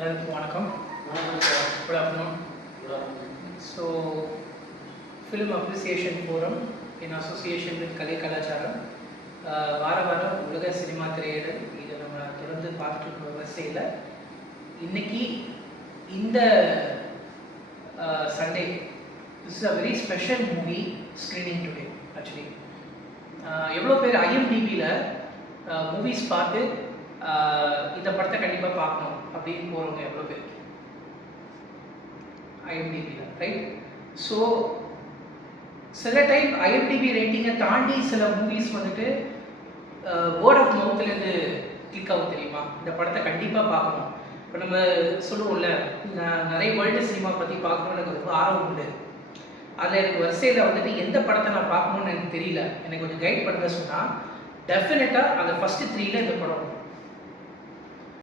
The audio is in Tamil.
எல்லாருக்கும் வணக்கம். Good afternoon. So film appreciation forum in association with கலை கலாச்சாரம் வார வாரம் உலக சினிமா திரையிடல் இதை நம்ம தொடர்ந்து பார்த்துட்டு இருக்கிற வரிசையில் இன்னைக்கு இந்த Sunday this is a very special movie screening today. Actually எவ்வளோ பேர் ஐஎம்டிபியில் மூவிஸ் பார்த்து இந்த படத்தை கண்டிப்பாக பார்க்கணும் அப்படின்னு போகிறவங்க எவ்வளோ பேர் ஐஎம்டிபியில், ரைட்? ஸோ சில டைம் ஐஎம்டிபி ரேட்டிங்கை தாண்டி சில மூவிஸ் வந்துட்டு வேர்ட் ஆஃப் மவுத்துலேருந்து கிளிக் ஆகும், தெரியுமா? இந்த படத்தை கண்டிப்பாக பார்க்கணும். இப்போ நம்ம சொல்லுவோம்ல, நான் நிறைய வேர்ல்டு சினிமா பற்றி பார்க்கணுன்னு எனக்கு ரொம்ப ஆர்வம் உண்டு. அதில் எனக்கு வரிசையில் வந்துட்டு எந்த படத்தை நான் பார்க்கணுன்னு எனக்கு தெரியல, எனக்கு கொஞ்சம் கைட் பண்ணுங்க சொன்னால் டெஃபினட்டாக அந்த ஃபஸ்ட்டு 3ல இந்த படம்